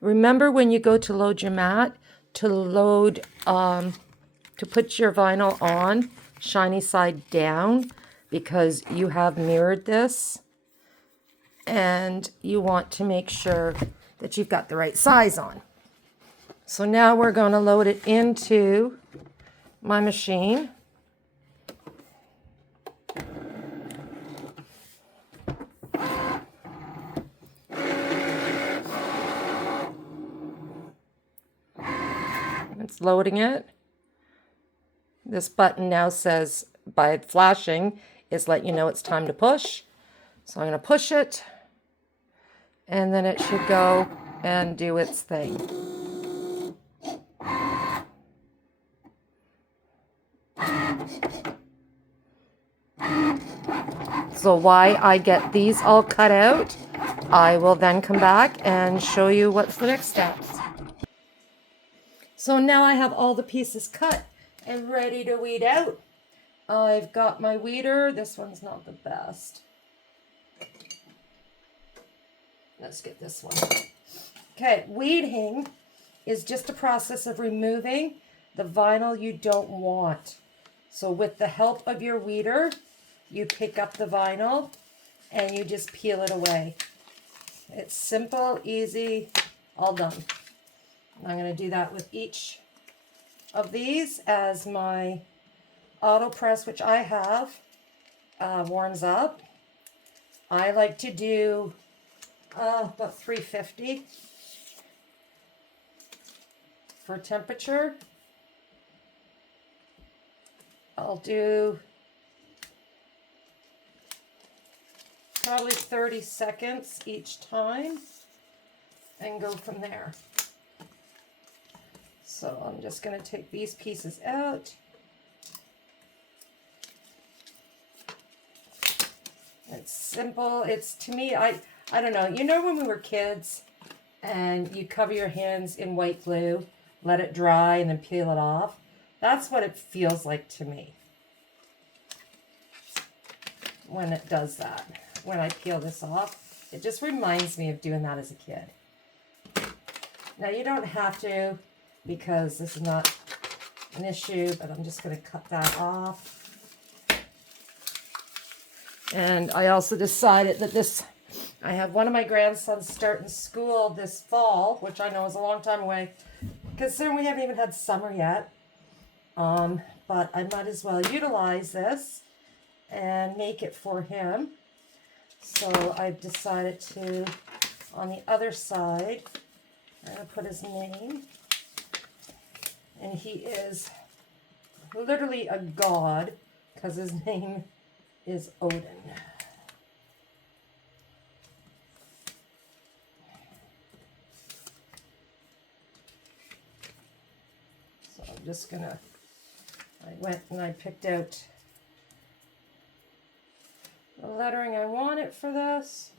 Remember when you go to load your mat, to load, to put your vinyl on, shiny side down, because you have mirrored this and you want to make sure that you've got the right size on. So now we're going to load it into my machine. It's loading it. This button now says, by flashing, is let you know it's time to push. So I'm going to push it, and then it should go and do its thing. So why I get these all cut out, I will then come back and show you what's the next steps. So now I have all the pieces cut and ready to weed out. I've got my weeder. This one's not the best. Let's get this one. Okay, weeding is just a process of removing the vinyl you don't want. So with the help of your weeder, you pick up the vinyl and you just peel it away. It's simple, easy, all done. I'm going to do that with each of these as my auto press, which I have, warms up. I like to do about 350 for temperature. I'll do probably 30 seconds each time and go from there. So I'm just going to take these pieces out. It's simple. It's, to me, I don't know. You know when we were kids and you cover your hands in white glue, let it dry, and then peel it off? That's what it feels like to me when it does that. When I peel this off, it just reminds me of doing that as a kid. Now you don't have to, because this is not an issue, but I'm just going to cut that off. And I also decided that this, I have one of my grandsons starting school this fall, which I know is a long time away, considering we haven't even had summer yet. But I might as well utilize this and make it for him. So I've decided to, on the other side, I'm going to put his name. And he is literally a god because his name is Odin. So I'm just going to, I went and I picked out the lettering I wanted for this.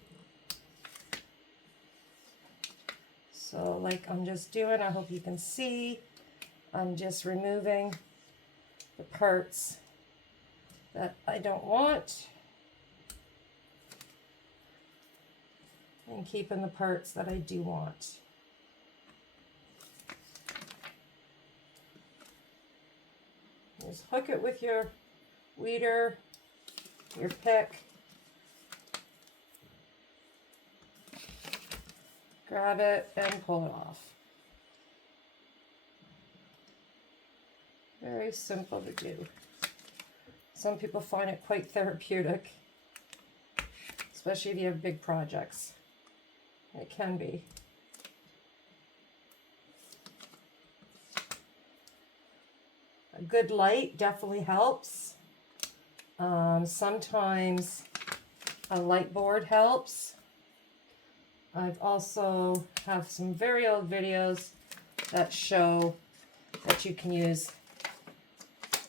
So like I'm just doing, I hope you can see, I'm just removing the parts that I don't want and keeping the parts that I do want. Just hook it with your weeder, your pick. Grab it and pull it off. Very simple to do. Some people find it quite therapeutic, especially if you have big projects. It can be. A good light definitely helps. Sometimes a light board helps. I've also have some very old videos that show that you can use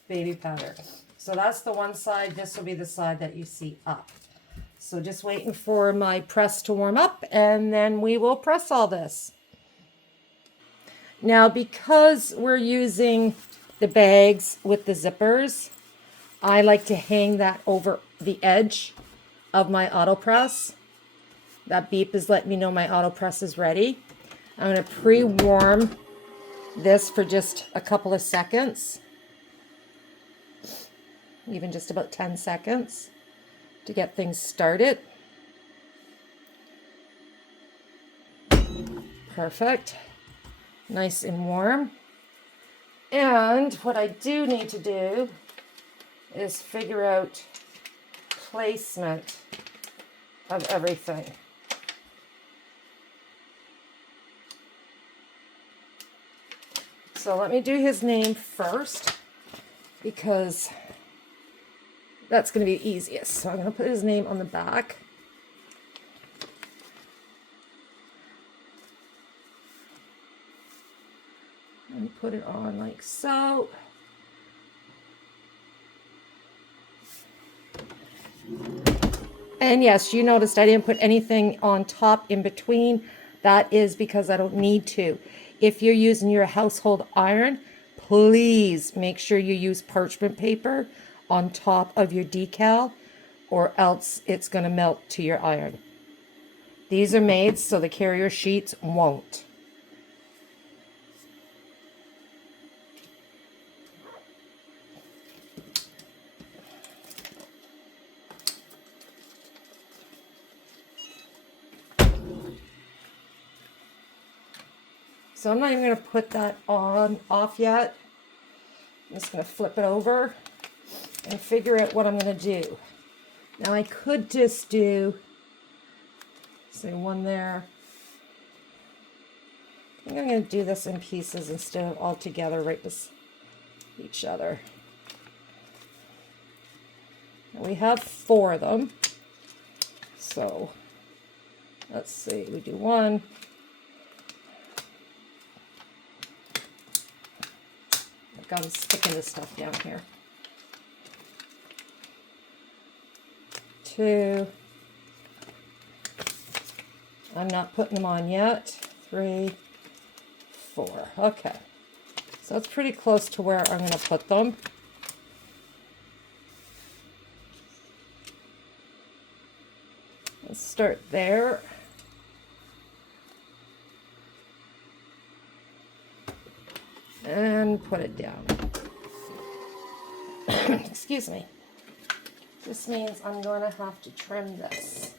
baby powder. So that's the one side. This will be the side that you see up. So just waiting for my press to warm up, and then we will press all this. Now, because we're using the bags with the zippers, I like to hang that over the edge of my auto press. That beep is letting me know my auto press is ready. I'm going to pre-warm this for just a couple of seconds, even just about 10 seconds to get things started. Perfect. Nice and warm. And what I do need to do is figure out placement of everything. So let me do his name first, because that's going to be easiest. So I'm going to put his name on the back. And put it on like so. And yes, you noticed I didn't put anything on top in between. That is because I don't need to. If you're using your household iron, please make sure you use parchment paper on top of your decal, or else it's going to melt to your iron. These are made so the carrier sheets won't. So I'm not even going to put that off yet. I'm just going to flip it over and figure out what I'm going to do. Now I could just do, say, one there. I think I'm going to do this in pieces instead of all together right with each other. And we have 4 of them. So let's see, we do 1. I'm sticking this stuff down here. 2. I'm not putting them on yet. 3, 4. Okay. So that's pretty close to where I'm going to put them. Let's start there. And put it down. Excuse me. This means I'm going to have to trim this.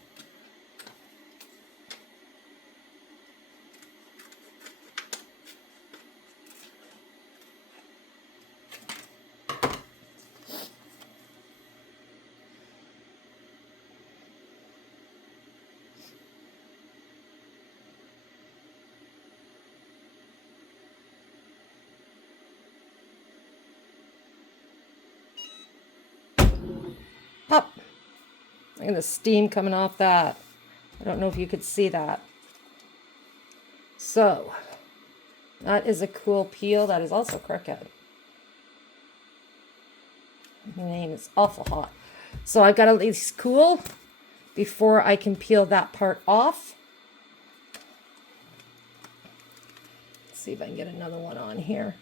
Up. Look at the steam coming off that. I don't know if you could see that. So, that is a cool peel. That is also Cricut. The name is awful hot. So I've got to let these cool before I can peel that part off. Let's see if I can get another one on here.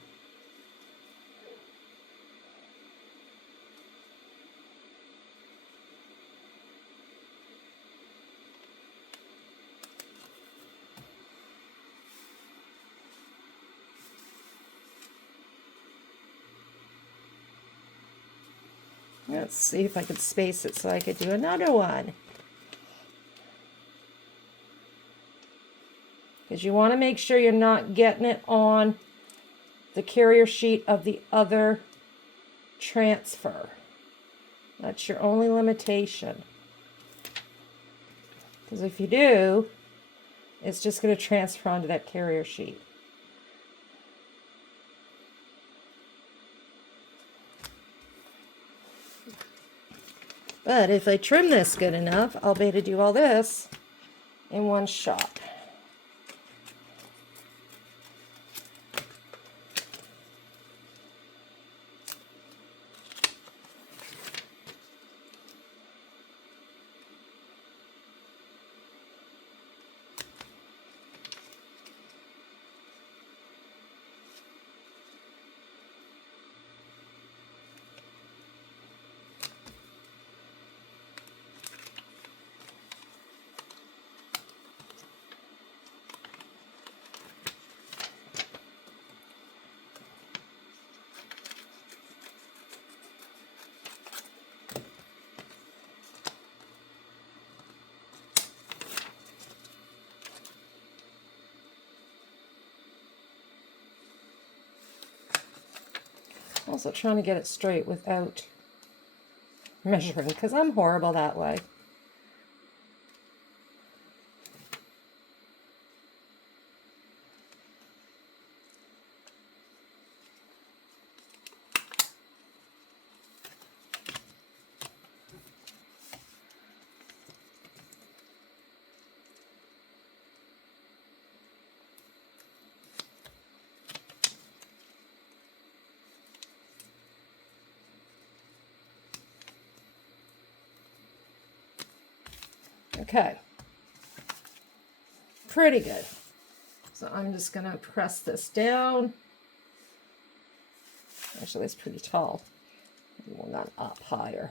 Let's see if I could space it so I could do another one. Because you want to make sure you're not getting it on the carrier sheet of the other transfer. That's your only limitation. Because if you do, it's just going to transfer onto that carrier sheet. But if I trim this good enough, I'll be able to do all this in one shot. Also trying to get it straight without measuring, because I'm horrible that way. Okay, pretty good. So I'm just going to press this down. Actually, it's pretty tall. We'll not up higher.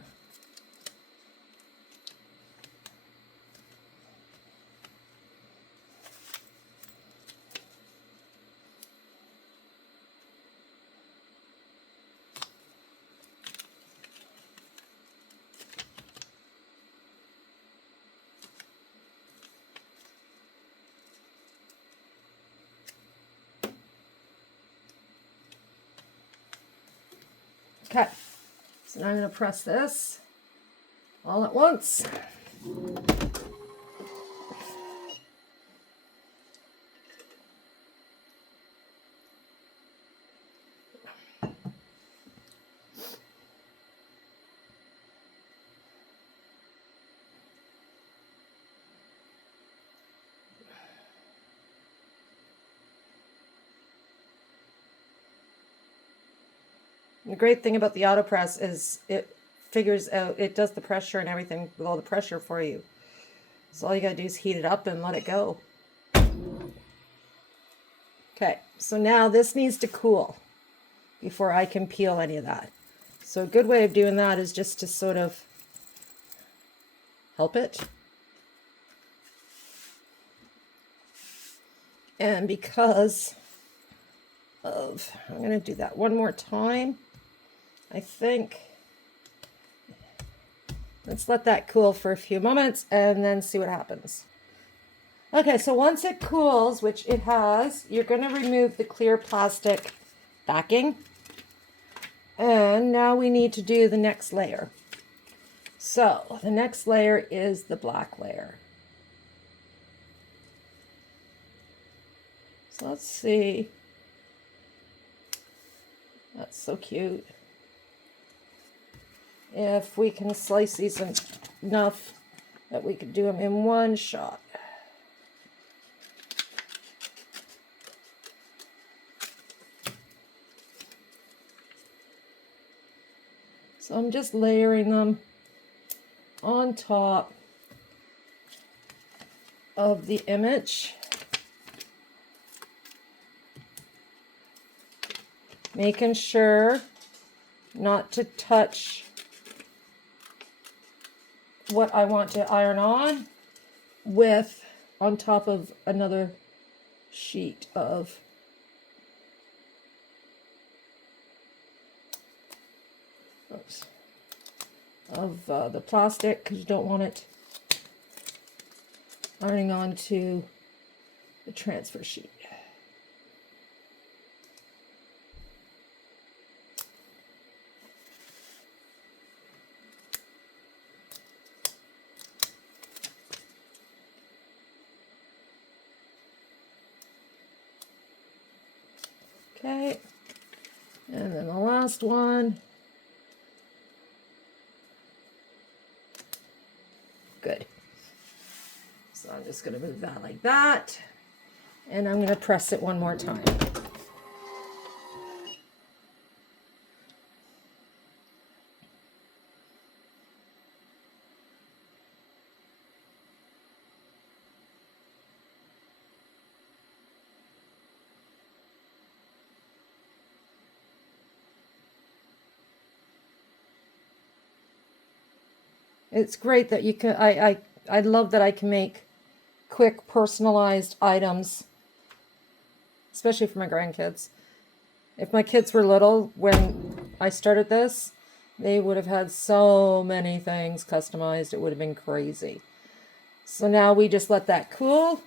Okay, so now I'm going to press this all at once. The great thing about the AutoPress is it figures out, it does the pressure and everything with all the pressure for you. So all you gotta do is heat it up and let it go. Okay, so now this needs to cool before I can peel any of that. So a good way of doing that is just to sort of help it. And because of, I'm gonna do that one more time. I think, let's let that cool for a few moments and then see what happens. Okay, so once it cools, which it has, you're going to remove the clear plastic backing. And now we need to do the next layer. So the next layer is the black layer. So let's see. That's so cute. If we can slice these enough that we could do them in one shot. So I'm just layering them on top of the image. Making sure not to touch what I want to iron on with on top of another sheet of the plastic, because you don't want it ironing onto the transfer sheet. Okay, and then the last one. Good. So I'm just going to move that like that, and I'm going to press it one more time. It's great that you can, I love that I can make quick personalized items, especially for my grandkids. If my kids were little when I started this, they would have had so many things customized. It would have been crazy. So now we just let that cool.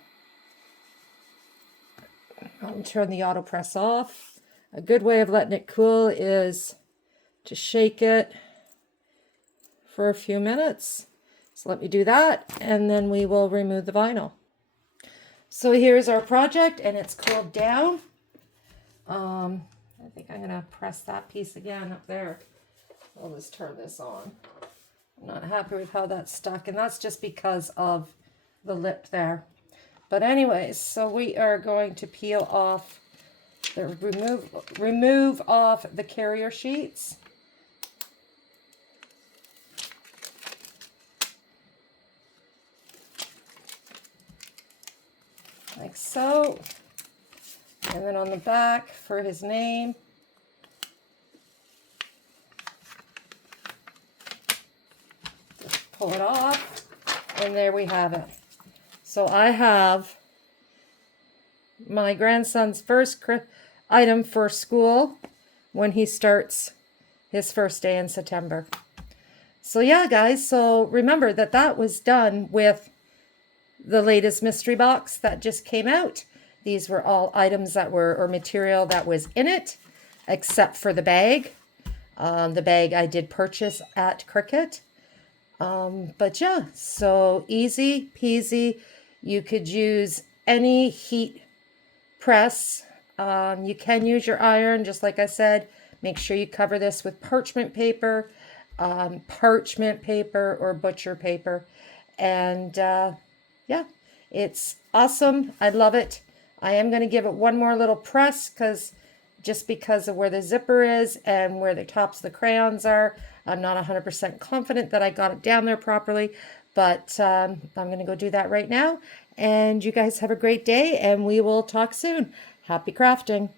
I'll turn the AutoPress off. A good way of letting it cool is to shake it for a few minutes. So let me do that, and then we will remove the vinyl. So here's our project, and it's cooled down. I think I'm going to press that piece again up there. I'll just turn this on. I'm not happy with how that's stuck, and that's just because of the lip there. But anyways, so we are going to peel off, remove off the carrier sheets. Like so. And then on the back for his name. Just pull it off, and there we have it. So I have my grandson's first item for school when he starts his first day in September. So yeah, guys, so remember that that was done with the latest mystery box that just came out. These were all items that were, or material that was in it, except for the bag. The bag I did purchase at Cricut. But yeah, so easy peasy. You could use any heat press. You can use your iron, just like I said. Make sure you cover this with parchment paper or butcher paper. And yeah, it's awesome. I love it. I am going to give it one more little press because of where the zipper is and where the tops of the crayons are. I'm not 100% confident that I got it down there properly, but I'm going to go do that right now. And you guys have a great day, and we will talk soon. Happy crafting.